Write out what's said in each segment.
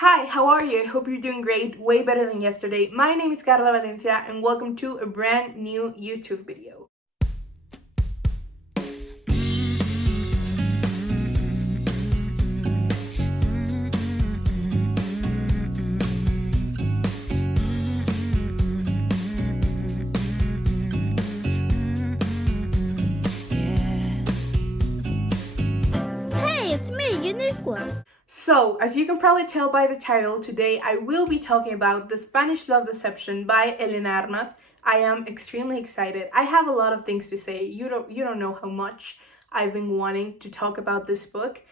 Hi, how are you? I hope you're doing great, way better than yesterday. My name is Karla Valencia and welcome to a brand new YouTube video. Hey, it's me, Unique One. So, as you can probably tell by the title, today I will be talking about The Spanish Love Deception by Elena Armas. I am extremely excited. I have a lot of things to say. You don't know how much I've been wanting to talk about this book.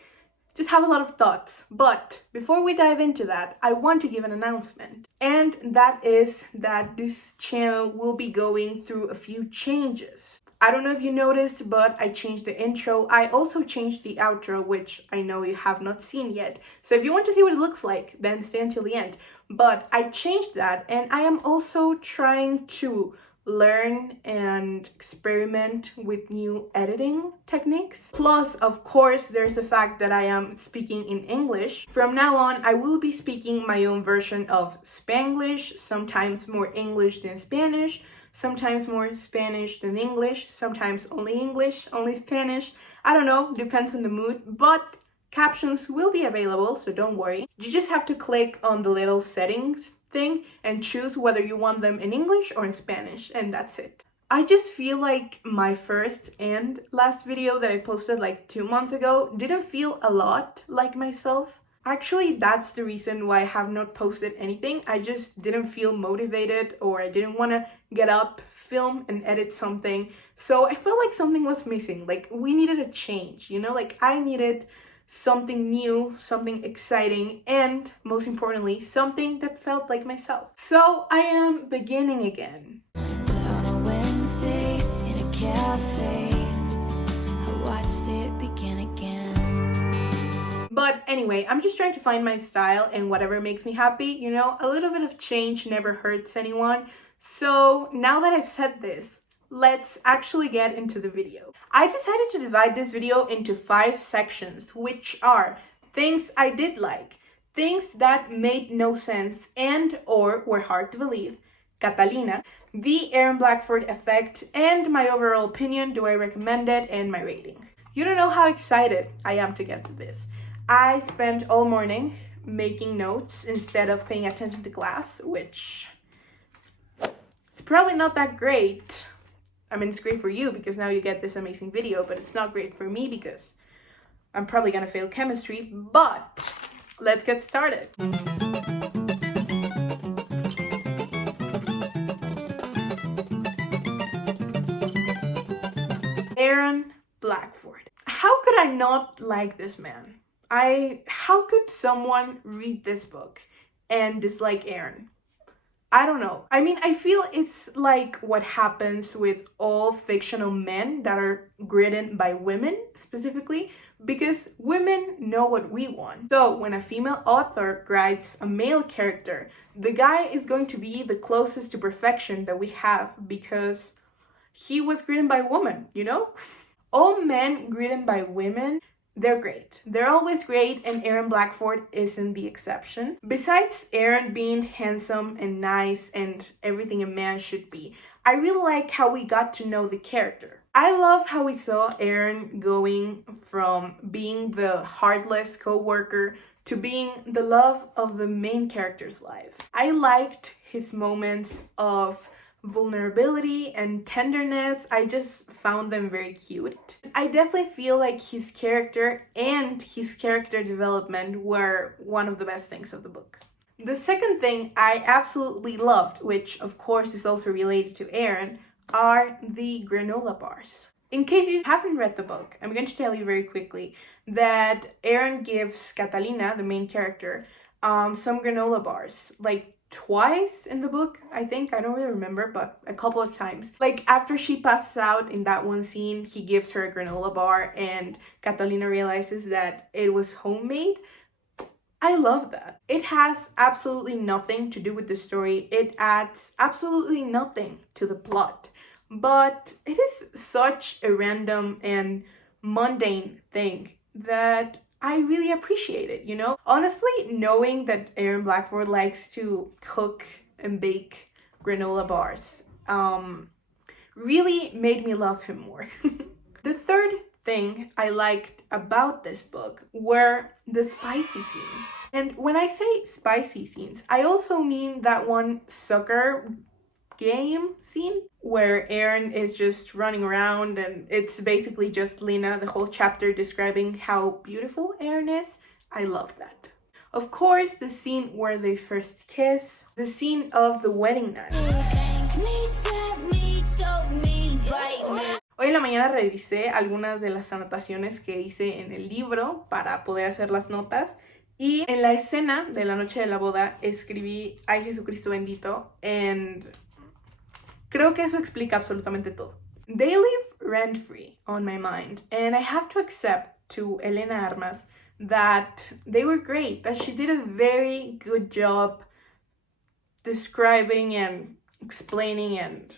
Just have a lot of thoughts. But before we dive into that, I want to give an announcement. And that is that this channel will be going through a few changes. I don't know if you noticed, but I changed the intro. I also changed the outro, which I know you have not seen yet. So if you want to see what it looks like, then stay until the end. But I changed that, and I am also trying to learn and experiment with new editing techniques. Plus, of course, there's the fact that I am speaking in English. From now on, I will be speaking my own version of Spanglish, sometimes more English than Spanish, sometimes more Spanish than English, sometimes only Spanish. I don't know, depends on the mood, but captions will be available, so don't worry. You just have to click on the little settings thing and choose whether you want them in English or in Spanish, and that's it. I just feel like my first and last video that I posted like 2 months ago didn't feel a lot like myself. Actually, that's the reason why I have not posted anything. I just didn't feel motivated, or I didn't want to get up, film, and edit something. So I felt like something was missing. Like, we needed a change, you know? Like, I needed something new, something exciting, and most importantly, something that felt like myself. So I am beginning again. But on a Wednesday in a cafe, I watched it begin again. But anyway, I'm just trying to find my style and whatever makes me happy, you know? A little bit of change never hurts anyone. So now that I've said this, let's actually get into the video. I decided to divide this video into 5 sections, which are things I did like, things that made no sense and or were hard to believe, Catalina, the Aaron Blackford effect, and my overall opinion, do I recommend it, and my rating. You don't know how excited I am to get to this. I spent all morning making notes instead of paying attention to class, which it's probably not that great. I mean, it's great for you because now you get this amazing video, but it's not great for me because I'm probably gonna fail chemistry, but let's get started. Aaron Blackford. How could I not like this man? How could someone read this book and dislike Aaron? I don't know. I mean, I feel it's like what happens with all fictional men that are written by women specifically, because women know what we want. So when a female author writes a male character, the guy is going to be the closest to perfection that we have because he was written by a woman, you know? All men written by women, they're great. They're always great, and Aaron Blackford isn't the exception. Besides Aaron being handsome and nice and everything a man should be, I really like how we got to know the character. I love how we saw Aaron going from being the heartless co-worker to being the love of the main character's life. I liked his moments of vulnerability and tenderness. I just found them very cute. I definitely feel like his character and his character development were one of the best things of the book. The second thing I absolutely loved, which of course is also related to Aaron, are the granola bars. In case you haven't read the book, I'm going to tell you very quickly that Aaron gives Catalina, the main character, some granola bars, like twice in the book, I think. I don't really remember, but a couple of times. Like, after she passes out in that one scene, he gives her a granola bar and Catalina realizes that it was homemade. I love that. It has absolutely nothing to do with the story. It adds absolutely nothing to the plot. But it is such a random and mundane thing that I really appreciate it, you know? Honestly, knowing that Aaron Blackford likes to cook and bake granola bars really made me love him more. The third thing I liked about this book were the spicy scenes. And when I say spicy scenes, I also mean that one soccer game scene where Aaron is just running around and it's basically just Lena, the whole chapter describing how beautiful Aaron is. I love that. Of course, the scene where they first kiss, the scene of the wedding night. Hoy en la mañana revisé algunas de las anotaciones que hice en el libro para poder hacer las notas. Y en la escena de la noche de la boda escribí Ay Jesucristo bendito, and creo que eso explica absolutamente todo. They live rent-free on my mind, and I have to accept to Elena Armas that they were great, that she did a very good job describing and explaining and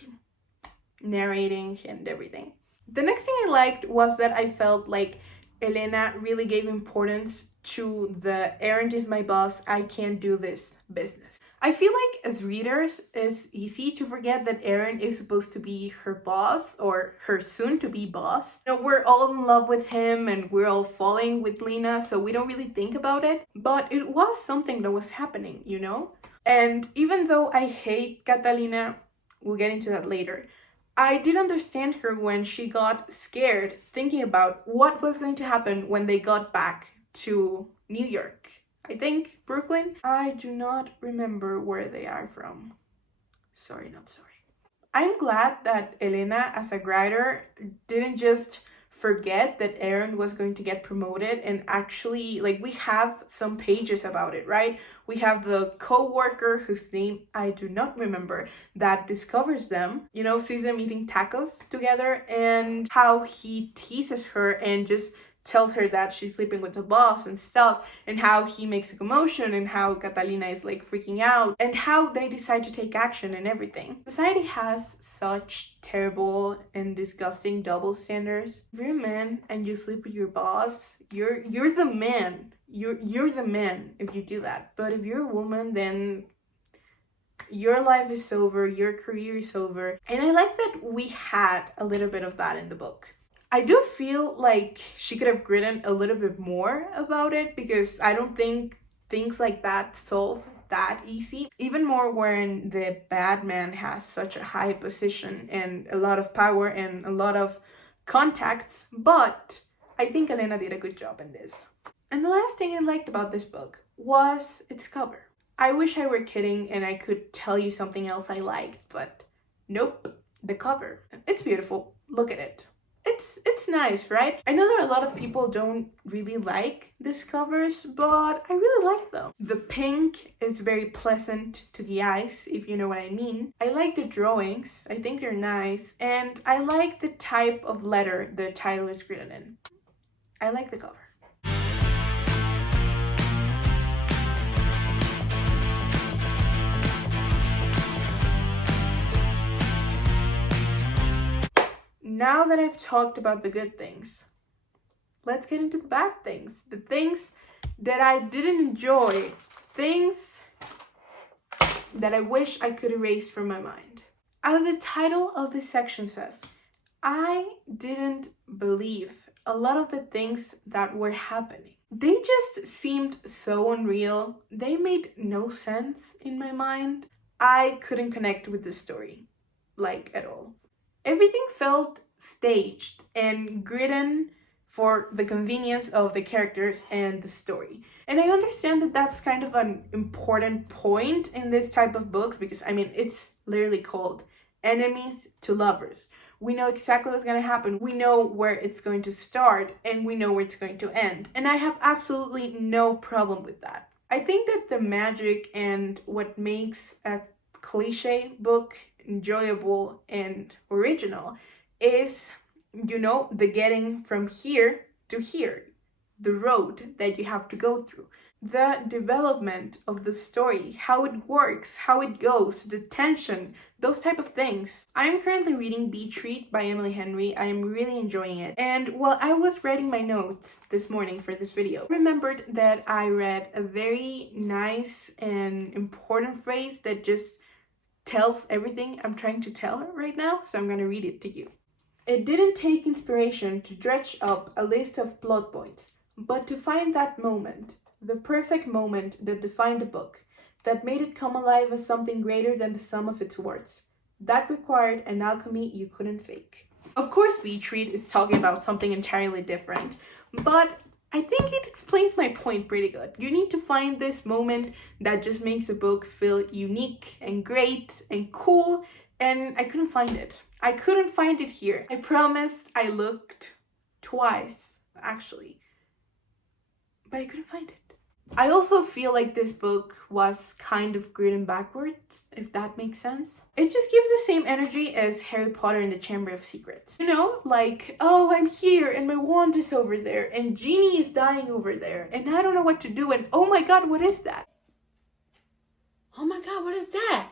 narrating and everything. The next thing I liked was that I felt like Elena really gave importance to the Aaron is my boss, I can't do this business. I feel like as readers, it's easy to forget that Aaron is supposed to be her boss or her soon-to-be boss. You know, we're all in love with him and we're all falling with Lena, so we don't really think about it. But it was something that was happening, you know? And even though I hate Catalina, we'll get into that later, I did understand her when she got scared thinking about what was going to happen when they got back to New York. I think Brooklyn. I do not remember where they are from. Sorry, not sorry. I'm glad that Elena, as a writer, didn't just forget that Aaron was going to get promoted and actually, like, we have some pages about it, right? We have the co-worker whose name I do not remember that discovers them, you know, sees them eating tacos together and how he teases her and just tells her that she's sleeping with the boss and stuff, and how he makes a commotion and how Catalina is like freaking out and how they decide to take action and everything. Society has such terrible and disgusting double standards. If you're a man and you sleep with your boss, you're the man. You're the man if you do that. But if you're a woman, then your life is over, your career is over. And I like that we had a little bit of that in the book. I do feel like she could have written a little bit more about it because I don't think things like that solve that easy. Even more when the bad man has such a high position and a lot of power and a lot of contacts, but I think Elena did a good job in this. And the last thing I liked about this book was its cover. I wish I were kidding and I could tell you something else I liked, but nope, the cover. It's beautiful. Look at it. It's nice, right? I know that a lot of people don't really like these covers, but I really like them. The pink is very pleasant to the eyes, if you know what I mean. I like the drawings. I think they're nice. And I like the type of letter the title is written in. I like the cover. Now that I've talked about the good things, let's get into the bad things. The things that I didn't enjoy. Things that I wish I could erase from my mind. As the title of this section says, I didn't believe a lot of the things that were happening. They just seemed so unreal. They made no sense in my mind. I couldn't connect with the story, like, at all. Everything felt staged and written for the convenience of the characters and the story. And I understand that that's kind of an important point in this type of books because, I mean, it's literally called Enemies to Lovers. We know exactly what's going to happen. We know where it's going to start and we know where it's going to end. And I have absolutely no problem with that. I think that the magic and what makes a cliche book enjoyable and original is, you know, the getting from here to here, the road that you have to go through. The development of the story, how it works, how it goes, the tension, those type of things. I'm currently reading Beach Read by Emily Henry. I am really enjoying it. And while I was writing my notes this morning for this video, I remembered that I read a very nice and important phrase that just tells everything I'm trying to tell right now, so I'm gonna read it to you. It didn't take inspiration to dredge up a list of plot points, but to find that moment, the perfect moment that defined a book, that made it come alive as something greater than the sum of its words. That required an alchemy you couldn't fake. Of course, Beach Read is talking about something entirely different, but I think it explains my point pretty good. You need to find this moment that just makes a book feel unique and great and cool, and I couldn't find it. I couldn't find it here. I promised I looked twice, actually, but I couldn't find it. I also feel like this book was kind of written backwards, if that makes sense. It just gives the same energy as Harry Potter and the Chamber of Secrets. You know, like, oh, I'm here and my wand is over there and Genie is dying over there and I don't know what to do and oh my god, what is that? Oh my god, what is that?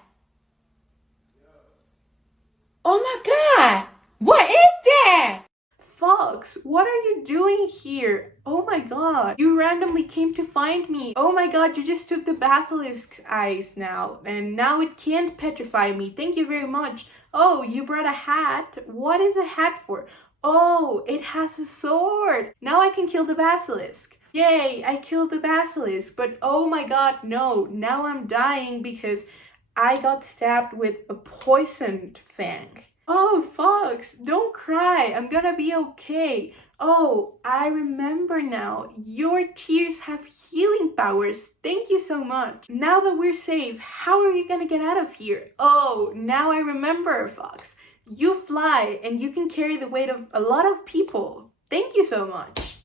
Oh my god, what is that? Fox, what are you doing here? Oh my god, you randomly came to find me. Oh my god, you just took the basilisk's eyes now, and now it can't petrify me. Thank you very much. Oh, you brought a hat? What is a hat for? Oh, it has a sword. Now I can kill the basilisk. Yay, I killed the basilisk, but oh my god, no. Now I'm dying because I got stabbed with a poisoned fang. Oh, Fox, don't cry. I'm gonna be okay. Oh, I remember now. Your tears have healing powers. Thank you so much. Now that we're safe, how are you gonna get out of here? Oh, now I remember, Fox. You fly and you can carry the weight of a lot of people. Thank you so much.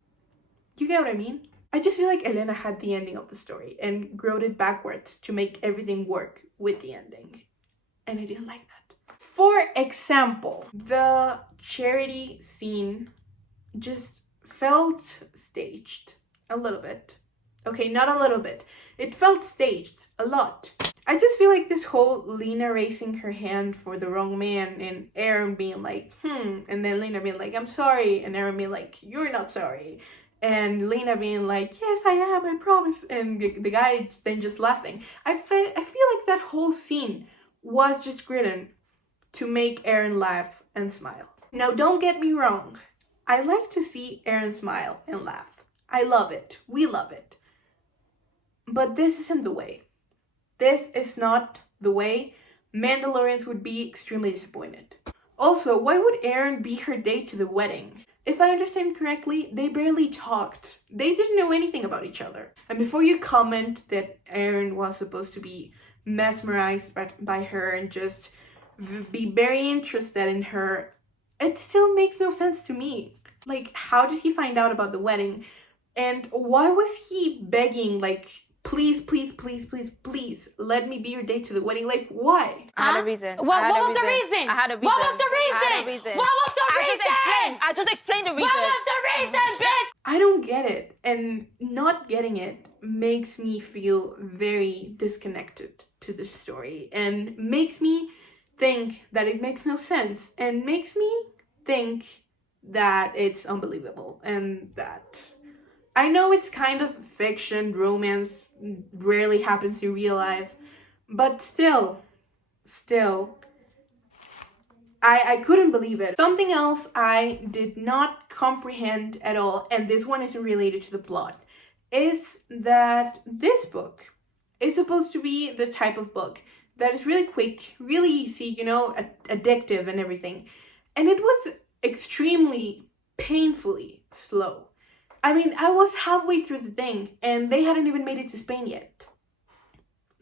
You get what I mean? I just feel like Elena had the ending of the story and wrote it backwards to make everything work with the ending. And I didn't like that. For example, the charity scene just felt staged a little bit. Okay, not a little bit. It felt staged a lot. I just feel like this whole Lena raising her hand for the wrong man and Aaron being like, and then Lena being like, I'm sorry, and Aaron being like, you're not sorry. And Lena being like, yes, I am, I promise. And the guy then just laughing. I feel like that whole scene was just written to make Aaron laugh and smile. Now, don't get me wrong. I like to see Aaron smile and laugh. I love it. We love it. But this isn't the way. This is not the way. Mandalorians would be extremely disappointed. Also, why would Aaron be her date to the wedding? If I understand correctly, they barely talked. They didn't know anything about each other. And before you comment that Aaron was supposed to be mesmerized by her and just be very interested in her, it still makes no sense to me. Like, how did he find out about the wedding? And why was he begging, like, please, please, please, please, please, let me be your date to the wedding? Like, why? I had a reason. What was the reason? I had a reason. What was the reason? I had a reason. What was the reason? I just explained the reason. What was the reason, bitch? I don't get it. And not getting it makes me feel very disconnected to the story and makes me think that it makes no sense and makes me think that it's unbelievable and that I know it's kind of fiction, romance rarely happens in real life, but still I couldn't believe it. Something else I did not comprehend at all, and this one isn't related to the plot, is that this book is supposed to be the type of book that is really quick, really easy, you know, addictive and everything. And it was extremely painfully slow. I mean, I was halfway through the thing and they hadn't even made it to Spain yet.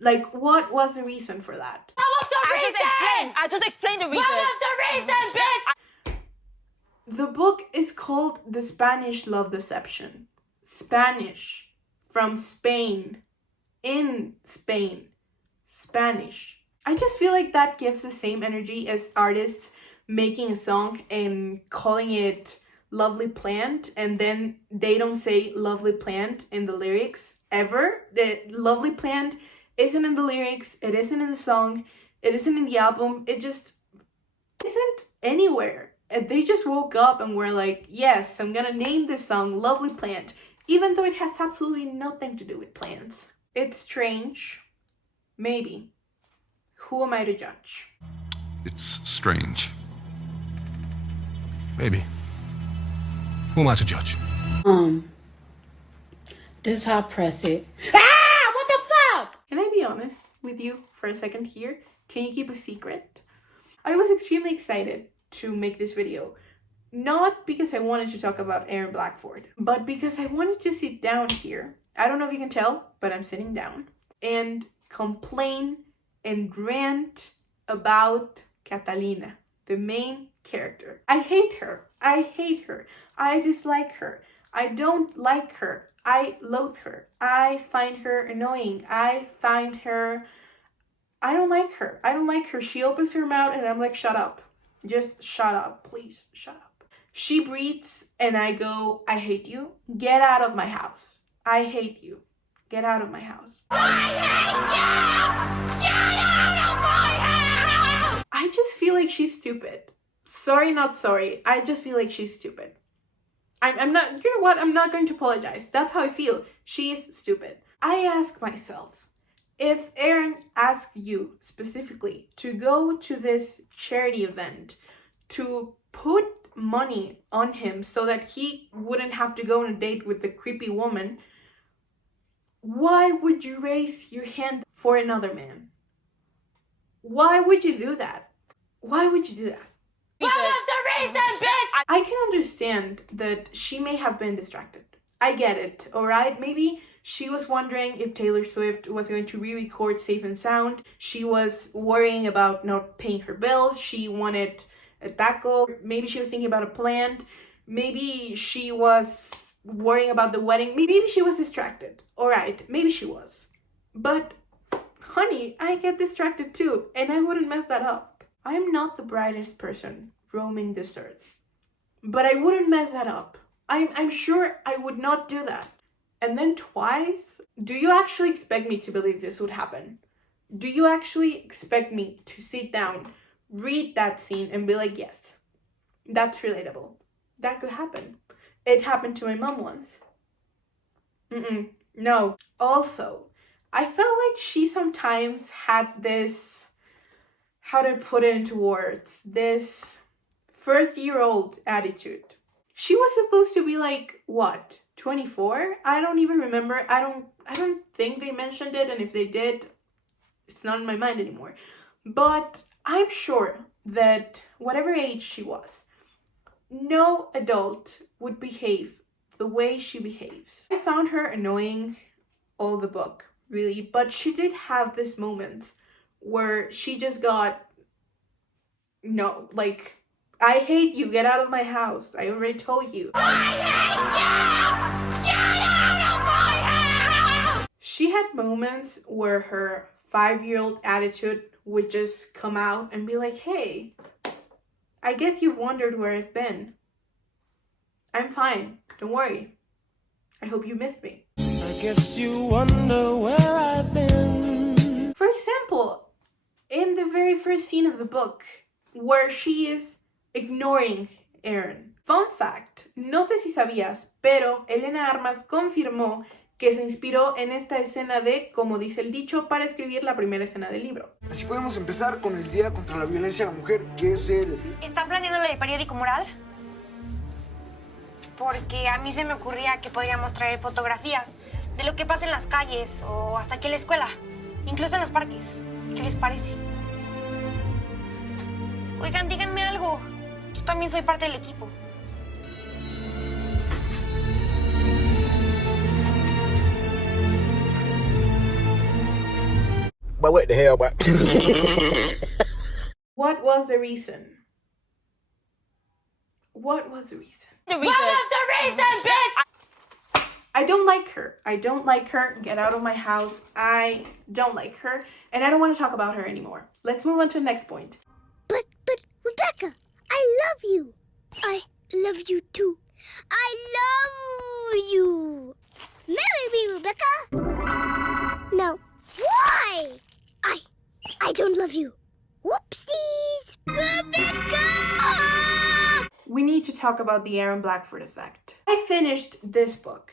Like, what was the reason for that? What was the reason? I just explained the reason. What was the reason, bitch? The book is called The Spanish Love Deception. Spanish. From Spain. In Spain. Spanish. I just feel like that gives the same energy as artists making a song and calling it Lovely Plant, and then they don't say Lovely Plant in the lyrics. ever. The lovely plant isn't in the lyrics, it isn't in the song, it isn't in the album, it just isn't anywhere. And they just woke up and were like, yes, I'm gonna name this song Lovely Plant, even though it has absolutely nothing to do with plants. It's strange. Maybe. Who am I to judge? It's strange. Maybe. Who am I to judge? This hot press it. Ah! What the fuck? Can I be honest with you for a second here? Can you keep a secret? I was extremely excited to make this video. Not because I wanted to talk about Aaron Blackford, but because I wanted to sit down here. I don't know if you can tell, but I'm sitting down. And complain and rant about Catalina, the main character. I hate her. I hate her. I dislike her. I don't like her. I loathe her. I find her annoying. I don't like her. I don't like her. She opens her mouth and I'm like, shut up. Just shut up. Please, shut up. She breathes and I go, I hate you. Get out of my house. I hate you. Get out of my house. I hate you! Get out of my house! I just feel like she's stupid. Sorry, not sorry. I just feel like she's stupid. I'm not, you know what? I'm not going to apologize. That's how I feel. She's stupid. I ask myself, if Aaron asked you specifically to go to this charity event, to put money on him so that he wouldn't have to go on a date with the creepy woman, why would you raise your hand for another man? Why would you do that? Why would you do that? What was the reason, bitch? I can understand that she may have been distracted. I get it, alright? Maybe she was wondering if Taylor Swift was going to re-record Safe and Sound. She was worrying about not paying her bills. She wanted a taco. Maybe she was thinking about a plant. Maybe she was worrying about the wedding. Maybe she was distracted. Alright, maybe she was. But, honey, I get distracted too, and I wouldn't mess that up. I'm not the brightest person roaming this earth, but I wouldn't mess that up. I'm sure I would not do that. And then twice? Do you actually expect me to believe this would happen? Do you actually expect me to sit down, read that scene, and be like, yes, that's relatable. That could happen. It happened to my mom once. No. Also, I felt like she sometimes had this, how to put it into words, this first-year-old attitude. She was supposed to be like, what, 24? I don't even remember. I don't think they mentioned it, and if they did, it's not in my mind anymore. But I'm sure that whatever age she was, no adult would behave the way she behaves. I found her annoying all the book, really, but she did have this moment where she just got, no, like, I hate you, get out of my house. I already told you. I hate you! Get out of my house! She had moments where her 5-year-old attitude would just come out and be like, hey, I guess you've wondered where I've been. I'm fine, don't worry. I hope you missed me. I guess you wonder where I've been. For example, in the very first scene of the book, where she is ignoring Aaron. Fun fact, no sé si sabías, pero Elena Armas confirmó que se inspiró en esta escena de, como dice el dicho, para escribir la primera escena del libro. Así podemos empezar con el Día contra la Violencia a la Mujer, que es el... ¿Están planeando el periódico mural? Porque a mí se me ocurría que podríamos traer fotografías de lo que pasa en las calles o hasta aquí en la escuela, incluso en los parques. ¿Qué les parece? Oigan, díganme algo. Yo también soy parte del equipo. But what the hell, but... What was the reason? What was the reason? What was the reason, bitch? I don't like her. I don't like her. Get out of my house. I don't like her. And I don't want to talk about her anymore. Let's move on to the next point. But, Rebecca, I love you. I love you too. I love you. Marry me, Rebecca! No. Why? I don't love you. Whoopsies! Rebecca! We need to talk about the Aaron Blackford effect. I finished this book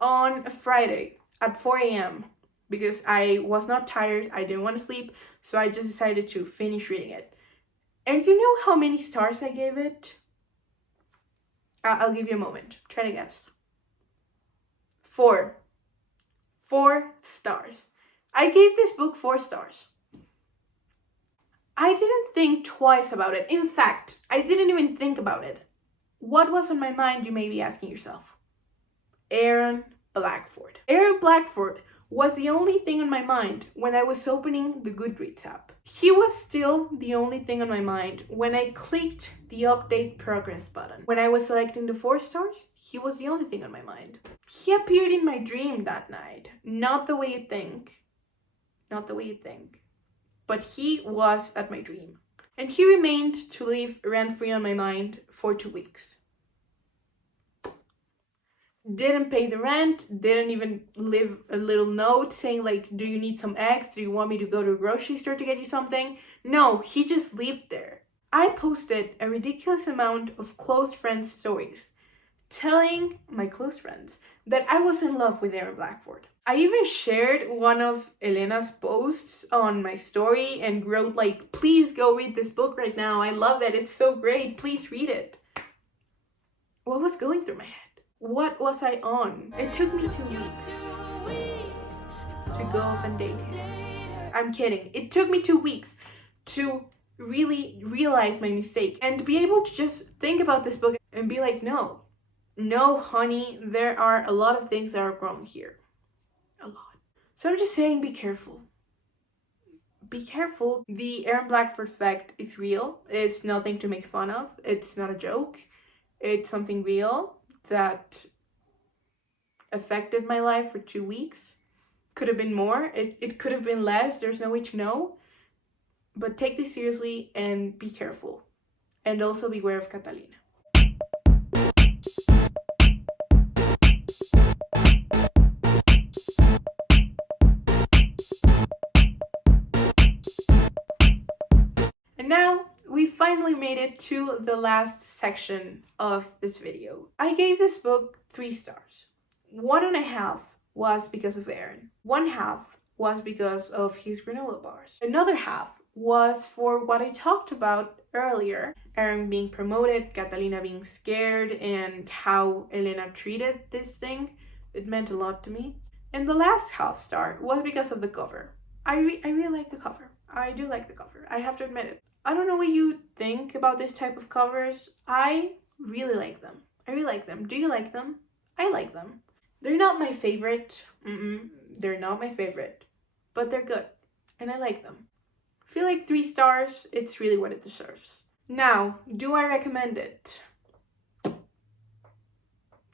on a Friday at 4 a.m. because I was not tired, I didn't want to sleep, so I just decided to finish reading it. And you know how many stars I gave it? I'll give you a moment. Try to guess. 4. 4 stars. I gave this book 4 stars. I didn't think twice about it. In fact, I didn't even think about it. What was on my mind, you may be asking yourself? Aaron Blackford. Aaron Blackford was the only thing on my mind when I was opening the Goodreads app. He was still the only thing on my mind when I clicked the update progress button. When I was selecting the 4 stars, he was the only thing on my mind. He appeared in my dream that night. Not the way you think. Not the way you think. But he was at my dream. And he remained to live rent-free on my mind for 2 weeks. Didn't pay the rent, didn't even leave a little note saying like, do you need some eggs? Do you want me to go to a grocery store to get you something? No, he just lived there. I posted a ridiculous amount of close friends stories telling my close friends that I was in love with Aaron Blackford. I even shared one of Elena's posts on my story and wrote like, please go read this book right now. I love it. It's so great. Please read it. What was going through my head? What was I on? It took me 2 weeks to go off and date him. I'm kidding. It took me 2 weeks to really realize my mistake and to be able to just think about this book and be like, no, honey, there are a lot of things that are wrong here. A lot. So I'm just saying, be careful. Be careful. The Aaron Blackford effect is real. It's nothing to make fun of. It's not a joke. It's something real that affected my life for 2 weeks. Could have been more. It could have been less. There's no way to know. But take this seriously and be careful. And also beware of Catalina. And now we finally made it to the last section of this video. I gave this book 3 stars. 1.5 was because of Aaron. 1/2 was because of his granola bars. Another half was for what I talked about earlier. Aaron being promoted, Catalina being scared, and how Elena treated this thing. It meant a lot to me. And the last half star was because of the cover. I really like the cover. I do like the cover. I have to admit it. I don't know what you think about this type of covers. I really like them. I really like them. Do you like them? I like them. They're not my favorite. They're not my favorite. But they're good. And I like them. I feel like 3 stars, it's really what it deserves. Now, do I recommend it?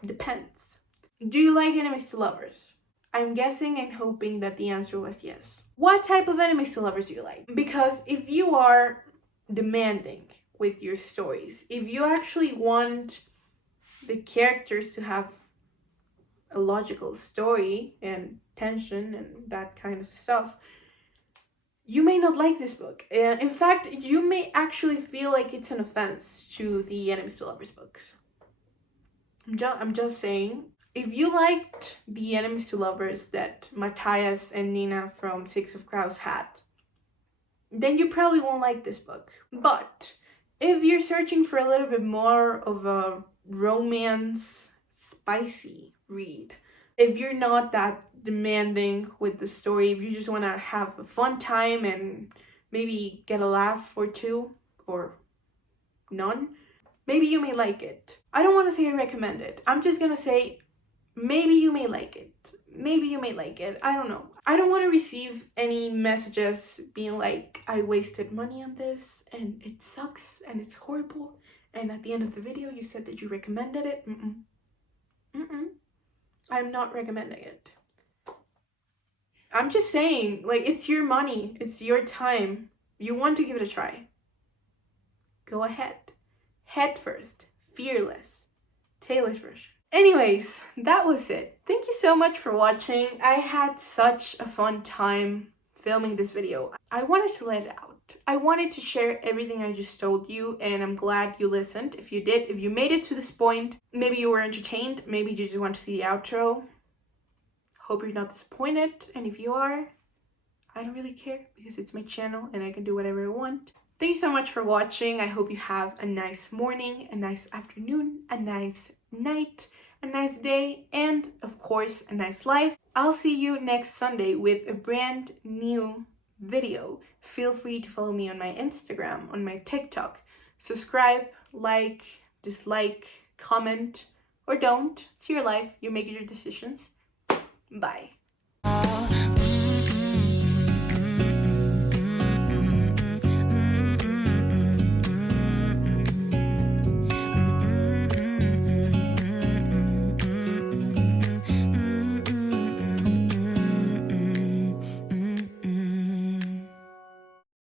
Depends. Do you like enemies to lovers? I'm guessing and hoping that the answer was yes. What type of enemies to lovers do you like? Because if you are demanding with your stories, if you actually want the characters to have a logical story and tension and that kind of stuff, you may not like this book. In fact, you may actually feel like it's an offense to the enemies to lovers books. I'm just saying, if you liked the enemies to lovers that Matthias and Nina from Six of Crows had, then you probably won't like this book. But if you're searching for a little bit more of a romance, spicy read, if you're not that demanding with the story, if you just want to have a fun time and maybe get a laugh or 2 or none, maybe you may like it. I don't want to say I recommend it. I'm just gonna say maybe you may like it. Maybe you may like it. I don't know. I don't want to receive any messages being like, I wasted money on this and it sucks and it's horrible, and at the end of the video you said that you recommended it. I'm not recommending it. I'm just saying, like, it's your money. It's your time. You want to give it a try. Go ahead. Head first. Fearless. Taylor's version. Anyways, that was it. Thank you so much for watching. I had such a fun time filming this video. I wanted to let it out. I wanted to share everything I just told you, and I'm glad you listened. If you did, if you made it to this point, maybe you were entertained, maybe you just want to see the outro. Hope you're not disappointed, and if you are, I don't really care because it's my channel and I can do whatever I want. Thank you so much for watching. I hope you have a nice morning, a nice afternoon, a nice night, a nice day, and of course, a nice life. I'll see you next Sunday with a brand new video. Feel free to follow me on my Instagram, on my TikTok. Subscribe, like, dislike, comment, or don't. It's your life. You make your decisions. Bye.